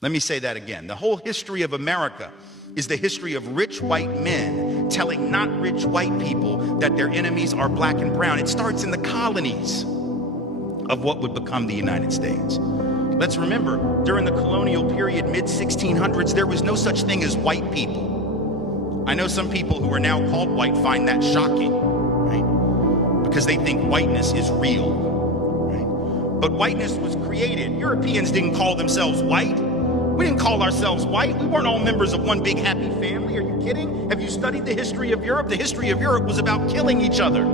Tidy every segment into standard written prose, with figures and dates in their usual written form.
Let me say that again. The whole history of America is the history of rich white men telling not rich white people that their enemies are black and brown. It starts in the colonies of what would become the United States. Let's remember, during the colonial period, mid-1600s, there was no such thing as white people. I know some people who are now called white find that shocking, right? Because they think whiteness is real, right? But whiteness was created. Europeans didn't call themselves white. We didn't call ourselves white. We weren't all members of one big happy family. Are you kidding? Have you studied the history of Europe? The history of Europe was about killing each other.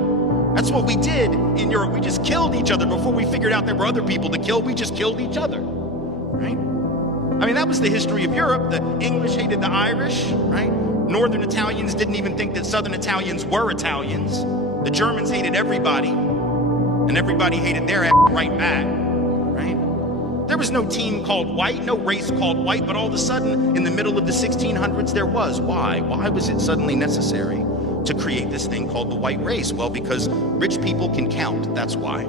That's what we did in Europe. We just killed each other. Before we figured out there were other people to kill, we just killed each other, right? I mean, that was the history of Europe. The English hated the Irish, right? Northern Italians didn't even think that Southern Italians were Italians. The Germans hated everybody, and everybody hated their ass right back, right? There was no team called white, no race called white, but all of a sudden, in the middle of the 1600s, there was. Why? Why was it suddenly necessary to create this thing called the white race? Well, because rich people can count, that's why.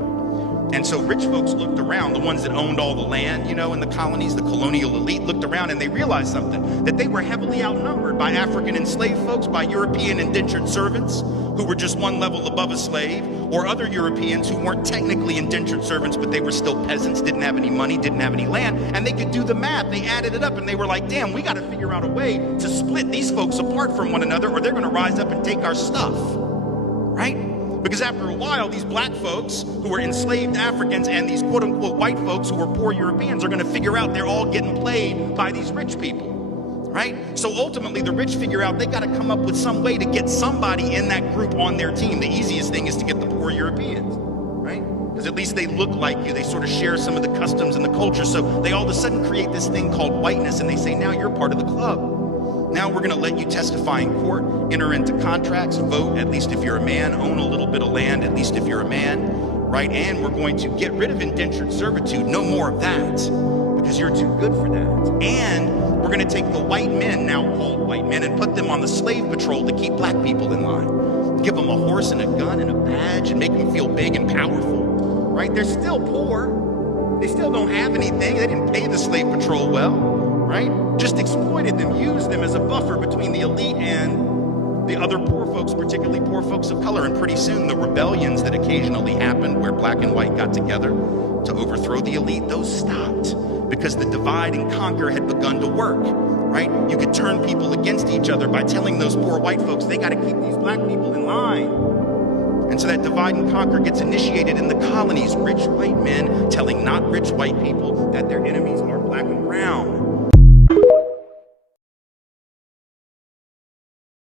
And so rich folks looked around, the ones that owned all the land, you know, in the colonies, the colonial elite looked around and they realized something, that they were heavily outnumbered by African enslaved folks, by European indentured servants who were just one level above a slave, or other Europeans who weren't technically indentured servants, but they were still peasants, didn't have any money, didn't have any land, and they could do the math. They added it up and they were like, damn, we got to figure out a way to split these folks apart from one another or they're going to rise up and take our stuff, right? Because after a while, these black folks who were enslaved Africans and these quote unquote white folks who were poor Europeans are going to figure out they're all getting played by these rich people, right? So ultimately the rich figure out they got to come up with some way to get somebody in that group on their team. The easiest thing is to get the poor Europeans, right? Because at least they look like you. They sort of share some of the customs and the culture. So they all of a sudden create this thing called whiteness and they say, now you're part of the club. Now we're going to let you testify in court, enter into contracts, vote, at least if you're a man, own a little bit of land, at least if you're a man, right? And we're going to get rid of indentured servitude, no more of that, because you're too good for that. And we're going to take the white men, now called white men, and put them on the slave patrol to keep black people in line. Give them a horse and a gun and a badge and make them feel big and powerful, right? They're still poor. They still don't have anything. They didn't pay the slave patrol well, right? Just exploited them, used them as a buffer between the elite and the other poor folks, particularly poor folks of color. And pretty soon the rebellions that occasionally happened where black and white got together to overthrow the elite, those stopped because the divide and conquer had begun to work, right? You could turn people against each other by telling those poor white folks they got to keep these black people in line. And so that divide and conquer gets initiated in the colonies, rich white men telling not rich white people that their enemies are black and brown.